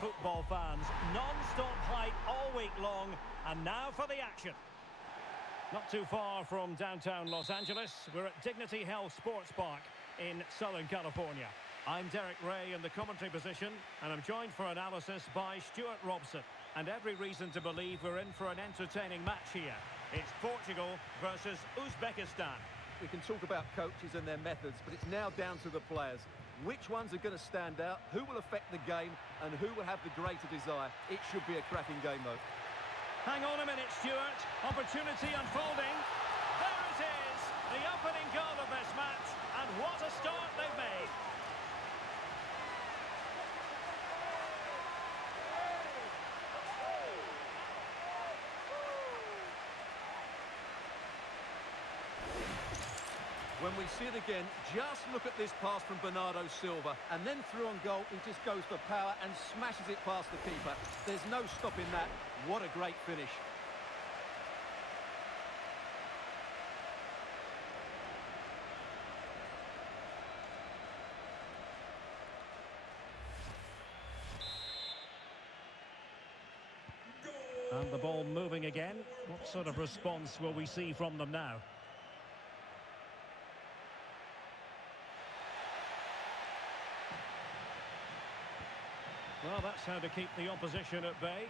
Football fans, non-stop hype all week long, and now for the action. Not too far from downtown Los Angeles, we're at Dignity Health Sports Park in Southern California. I'm Derek Ray in the commentary position, and I'm joined for analysis by Stuart Robson. And every reason to believe we're in for an entertaining match here. It's Portugal versus Uzbekistan. We can talk about coaches and their methods, but it's now down to the players. Which ones are going to stand out, who will affect the game, and who will have the greater desire? It should be a cracking game, though. Hang on a minute, Stuart. Opportunity unfolding. There it is, the opening goal of this match, and what a start they've made. When we see it again, just look at this pass from Bernardo Silva, and then through on goal, he just goes for power and smashes it past the keeper. There's no stopping that. What a great finish. And the ball moving again. What sort of response will we see from them now? Well, that's how to keep the opposition at bay.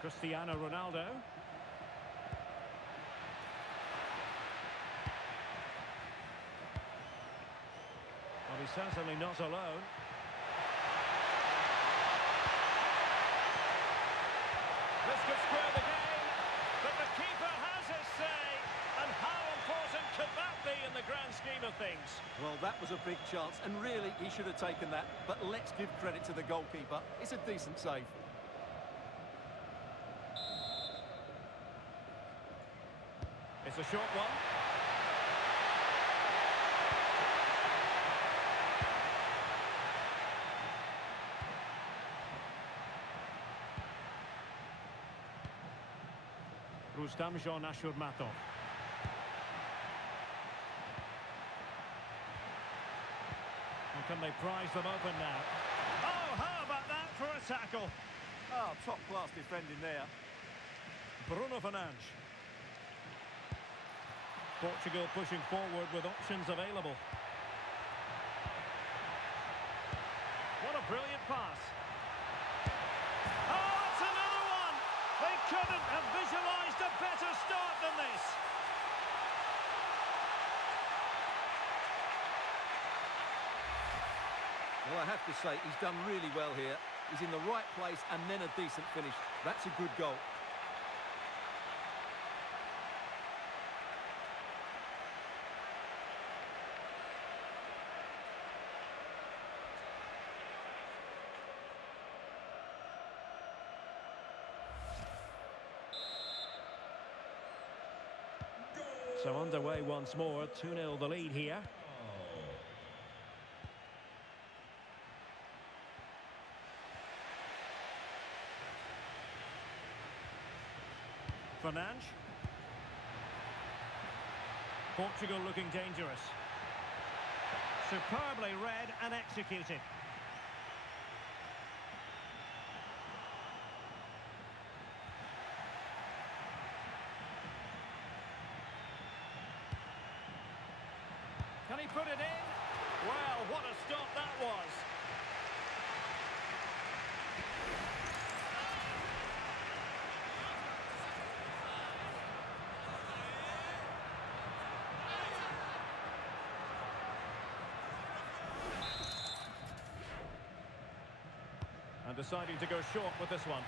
Cristiano Ronaldo. Well, he's certainly not alone. This could square the game, but the keeper has his say. And how important could that be in the grand scheme of things? Well, that was a big chance, and really, he should have taken that. But let's give credit to the goalkeeper. It's a decent save. It's a short one. Rustam Jean Ashurmatov. Can they prize them open now? Oh, how about that for a tackle? Oh, top-class defending there. Bruno Fernandes. Portugal pushing forward with options available. What a brilliant pass. Oh, it's another one! They couldn't have visualised a better start than this. Well, I have to say, he's done really well here. He's in the right place and then a decent finish. That's a good goal. So underway once more, 2-0 the lead here. Fernandes. Portugal looking dangerous. Superbly read and executed. Can he put it in? Well, what a stop that was. And deciding to go short with this one.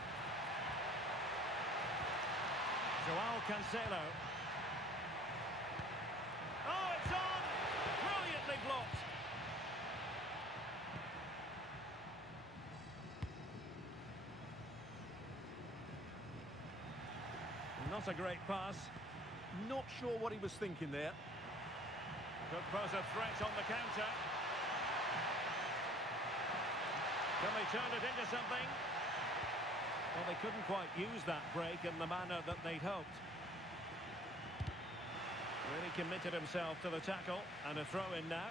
Joao Cancelo. Oh, it's on! Brilliantly blocked. Not a great pass. Not sure what he was thinking there. Could pose a threat on the counter. Can they turn it into something? Well, they couldn't quite use that break in the manner that they'd hoped. Really committed himself to the tackle, and a throw-in now.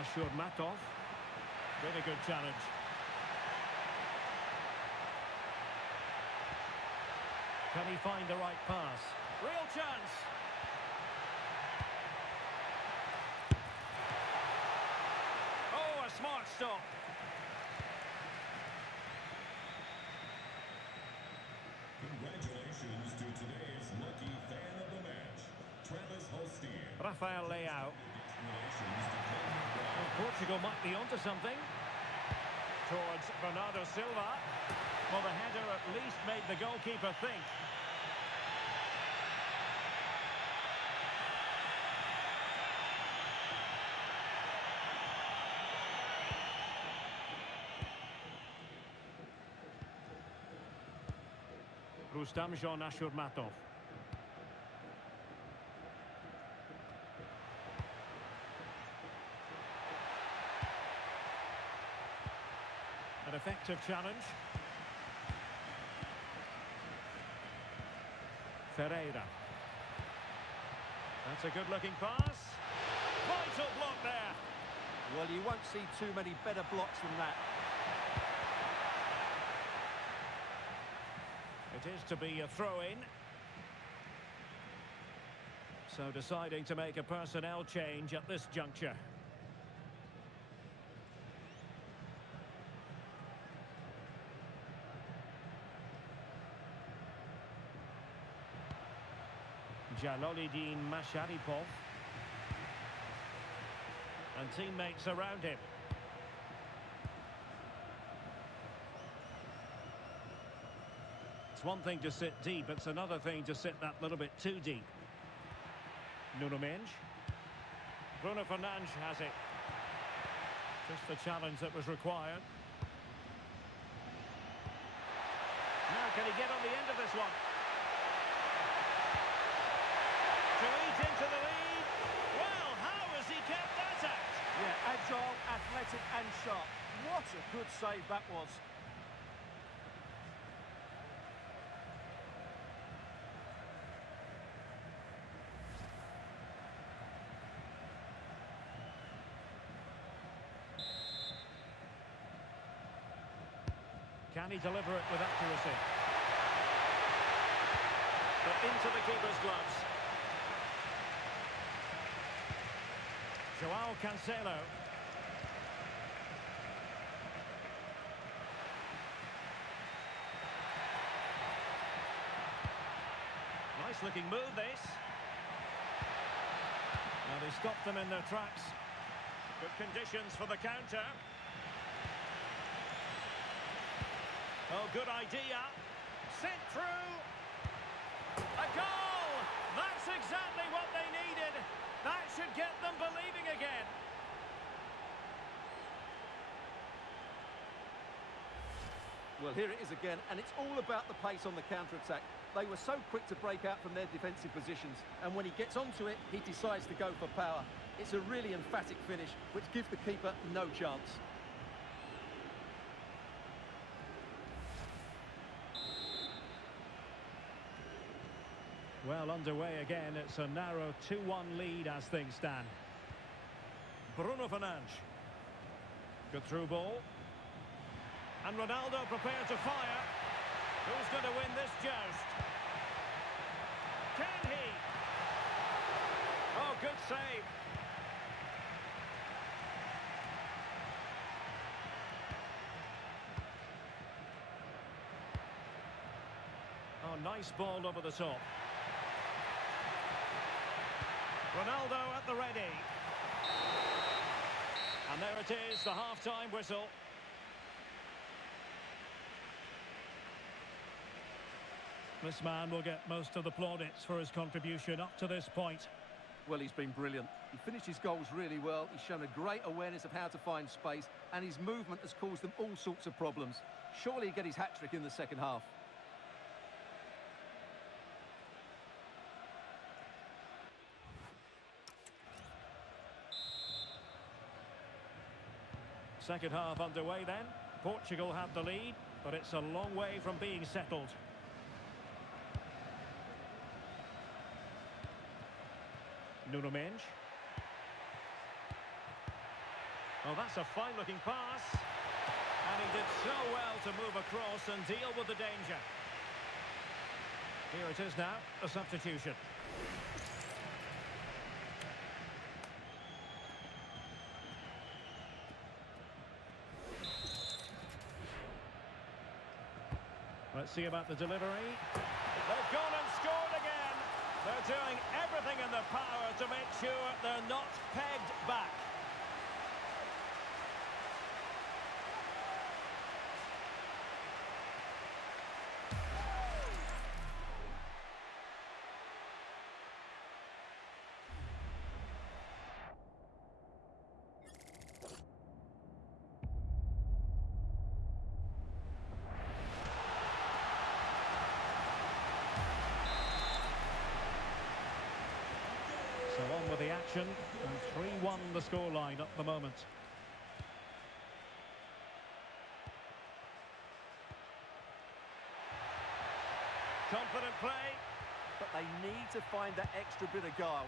Ashurmatov. Really good challenge. Can he find the right pass? Real chance. Oh, a smart stop. Congratulations to today's lucky fan of the match, Travis Holstein. Rafael Leao. Congratulations to Clement. Well, Portugal might be onto something. Towards Bernardo Silva. Well, the header at least made the goalkeeper think. Rustamjon Ashurmatov. An effective challenge. Ferreira. That's a good-looking pass. Vital block there. Well, you won't see too many better blocks than that. It is to be a throw-in. So deciding to make a personnel change at this juncture. Jalolidin Masharipov. And teammates around him. It's one thing to sit deep, it's another thing to sit that little bit too deep. Nuno Mendes. Bruno Fernandes has it. Just the challenge that was required. Now can he get on the end of this one? To eat into the lead. Well, how has he kept that out? Yeah, agile, athletic and sharp. What a good save that was. Can he deliver it with accuracy? But into the keeper's gloves. Joao Cancelo. Nice looking move this. Well, they stopped them in their tracks. Good conditions for the counter. Oh, good idea. Sent through. A goal! That's exactly what they needed. That should get them believing again. Well, here it is again, and it's all about the pace on the counter-attack. They were so quick to break out from their defensive positions, and when he gets onto it, he decides to go for power. It's a really emphatic finish, which gives the keeper no chance. Well, underway again. It's a narrow 2-1 lead as things stand. Bruno Fernandes. Good through ball. And Ronaldo prepared to fire. Who's going to win this joust? Can he? Oh, good save. Oh, nice ball over the top. Ronaldo at the ready. And there it is, the half-time whistle. This man will get most of the plaudits for his contribution up to this point. Well, he's been brilliant. He finished his goals really well. He's shown a great awareness of how to find space, and his movement has caused them all sorts of problems. Surely he'll get his hat-trick in the second half. Second half underway then. Portugal have the lead, but it's a long way from being settled. Nuno Mendes. Oh, that's a fine-looking pass. And he did so well to move across and deal with the danger. Here it is now, a substitution. Let's see about the delivery. They've gone and scored again. They're doing everything in their power to make sure they're not pegged back. So on with the action, and 3-1 the scoreline at the moment. Confident play. But they need to find that extra bit of guile.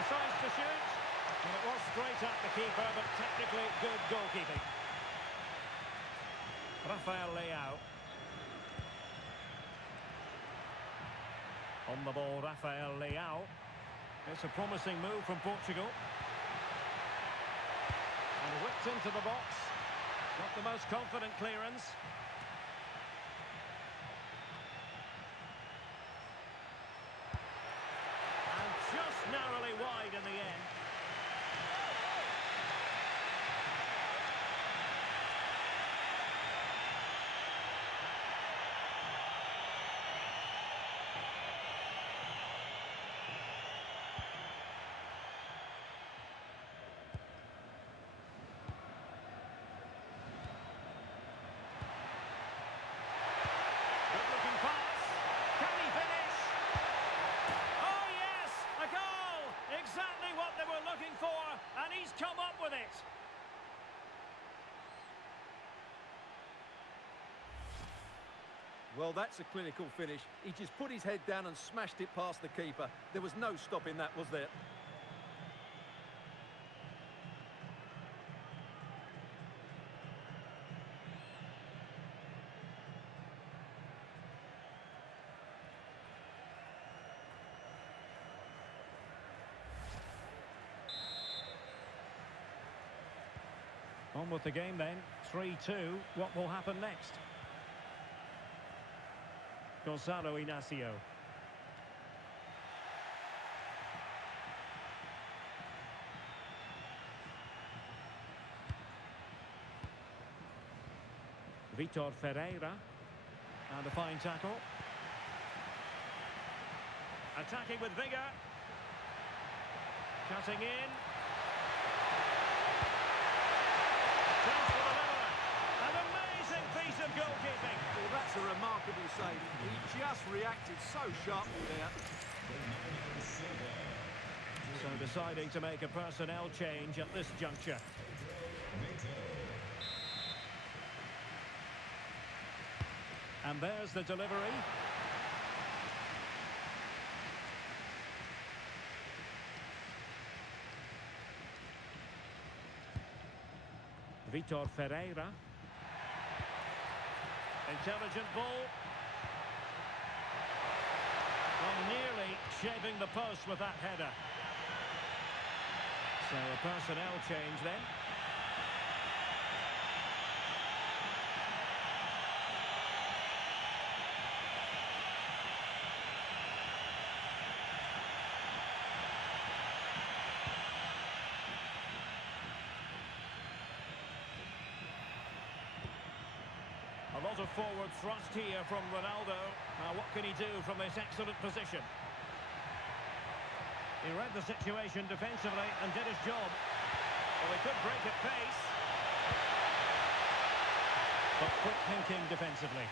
Decides to shoot. And it was straight at the keeper, but technically good goalkeeping. Rafael Leao. On the ball, Rafael Leao. It's a promising move from Portugal. And whipped into the box. Not the most confident clearance. And just narrowly wide in the end. And he's come up with it. Well, that's a clinical finish. He just put his head down and smashed it past the keeper. There was no stopping that, was there? On with the game then, 3-2. What will happen next? Gonzalo Inacio. Vitor Ferreira. And a fine tackle. Attacking with vigour. Cutting in. An amazing piece of goalkeeping. Well, that's a remarkable save. He just reacted so sharply there. So deciding to make a personnel change at this juncture. And there's the delivery. Vitor Ferreira. Intelligent ball. Well, nearly shaving the post with that header. So a personnel change then. A lot of forward thrust here from Ronaldo. Now what can he do from this excellent position? He read the situation defensively and did his job. Well, he could break at pace. But quick thinking defensively.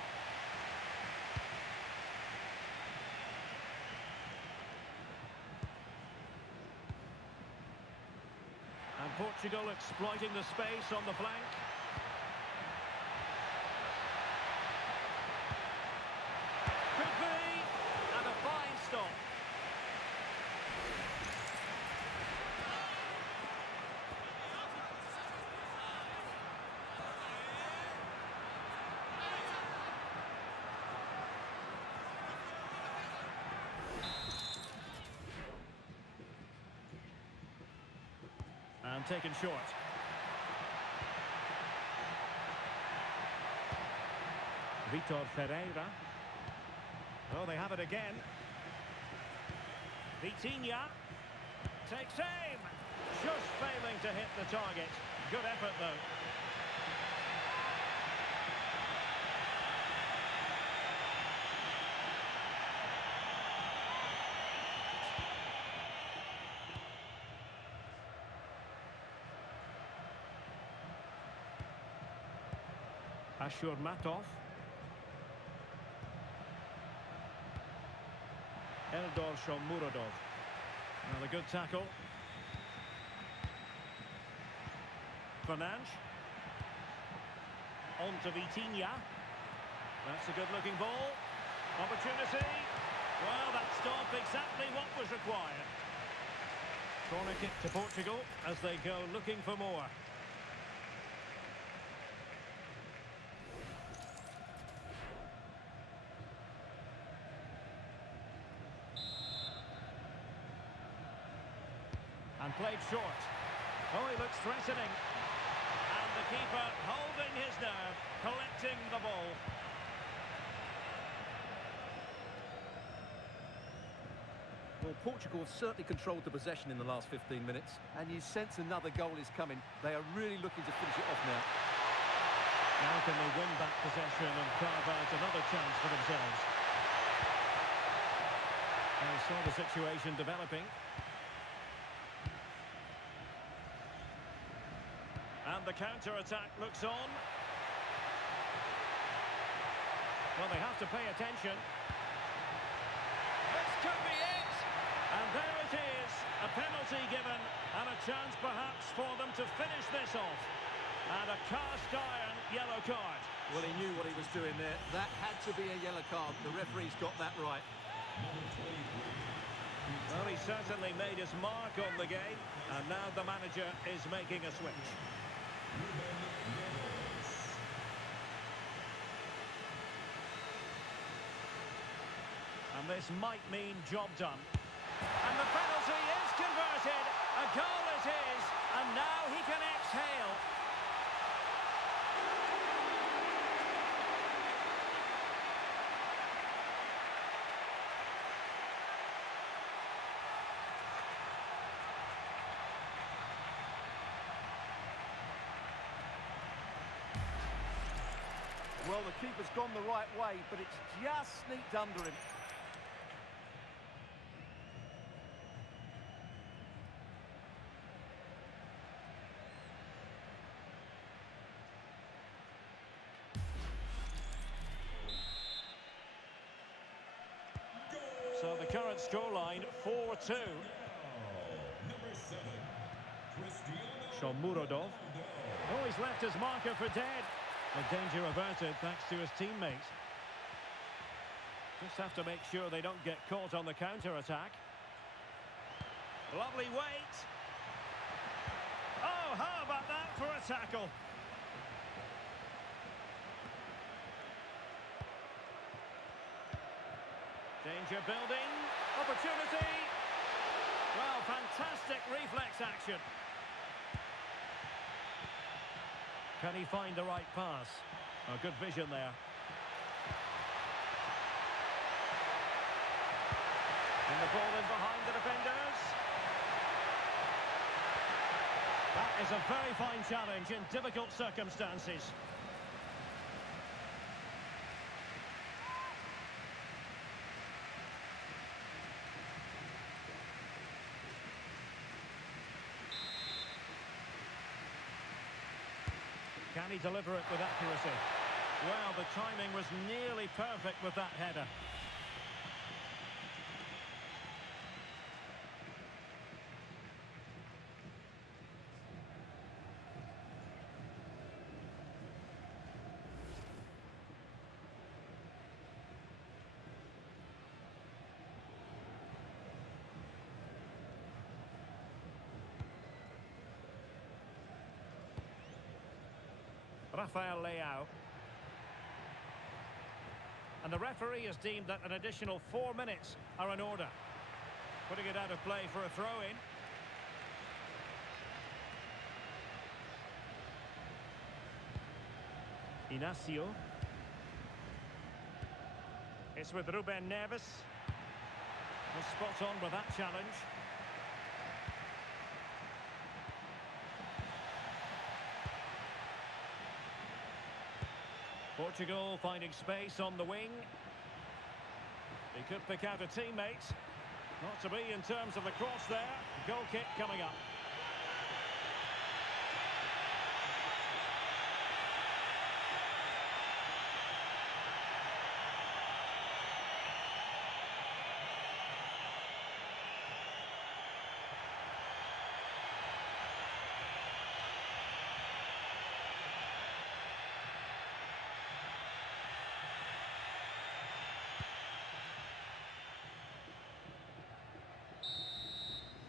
And Portugal exploiting the space on the flank. Could be, and a fine stop. taken short. Vitor Ferreira. Oh, they have it again. Vitinha takes aim. Just failing to hit the target. Good effort, though. Ashurmatov. Eldor Shomurodov. Another good tackle. Fernandes. On to Vitinha. That's a good-looking ball. Opportunity. Well, that stopped exactly what was required. Corner kick to Portugal as they go looking for more. And played short. Oh, he looks threatening. And the keeper holding his nerve, collecting the ball. Well, Portugal have certainly controlled the possession in the last 15 minutes, and you sense another goal is coming. They are really looking to finish it off now. Now can they win back possession and carve out another chance for themselves? They saw the situation developing. And the counter-attack looks on. Well, they have to pay attention. This could be it! And there it is, a penalty given, and a chance perhaps for them to finish this off. And a cast-iron yellow card. Well, he knew what he was doing there. That had to be a yellow card. The referee's got that right. Well, he certainly made his mark on the game, and now the manager is making a switch. And this might mean job done. And the penalty is converted. A goal it is. And now he can exhale. Well, the keeper's gone the right way, but it's just sneaked under him. So the current scoreline, 4-2. Number 7, Cristiano Shomurodov. Oh, he's left his marker for dead. The danger averted thanks to his teammates. Just have to make sure they don't get caught on the counter-attack. Lovely weight. Oh, how about that for a tackle? Danger building. Opportunity. Well, fantastic reflex action. Can he find the right pass? Oh, good vision there. And the ball in behind the defenders. That is a very fine challenge in difficult circumstances. Can he deliver it with accuracy? Well, the timing was nearly perfect with that header. Rafael Leao. And the referee has deemed that an additional 4 minutes are in order. Putting it out of play for a throw-in. Inacio. It's with Ruben Neves. Was spot on with that challenge. Portugal finding space on the wing. He could pick out a teammate. Not to be in terms of the cross there. Goal kick coming up.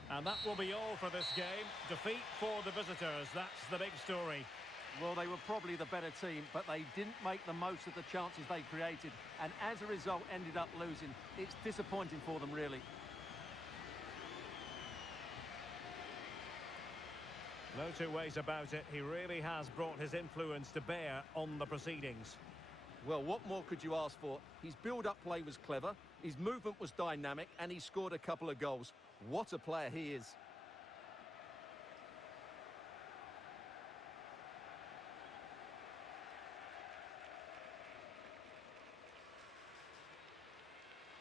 And that will be all for this game. Defeat for the visitors. That's the big story. Well, they were probably the better team, but they didn't make the most of the chances they created, and as a result ended up losing. It's disappointing for them, really. No two ways about it. He really has brought his influence to bear on the proceedings. Well, what more could you ask for? His build-up play was clever, his movement was dynamic, and he scored a couple of goals. What a player he is.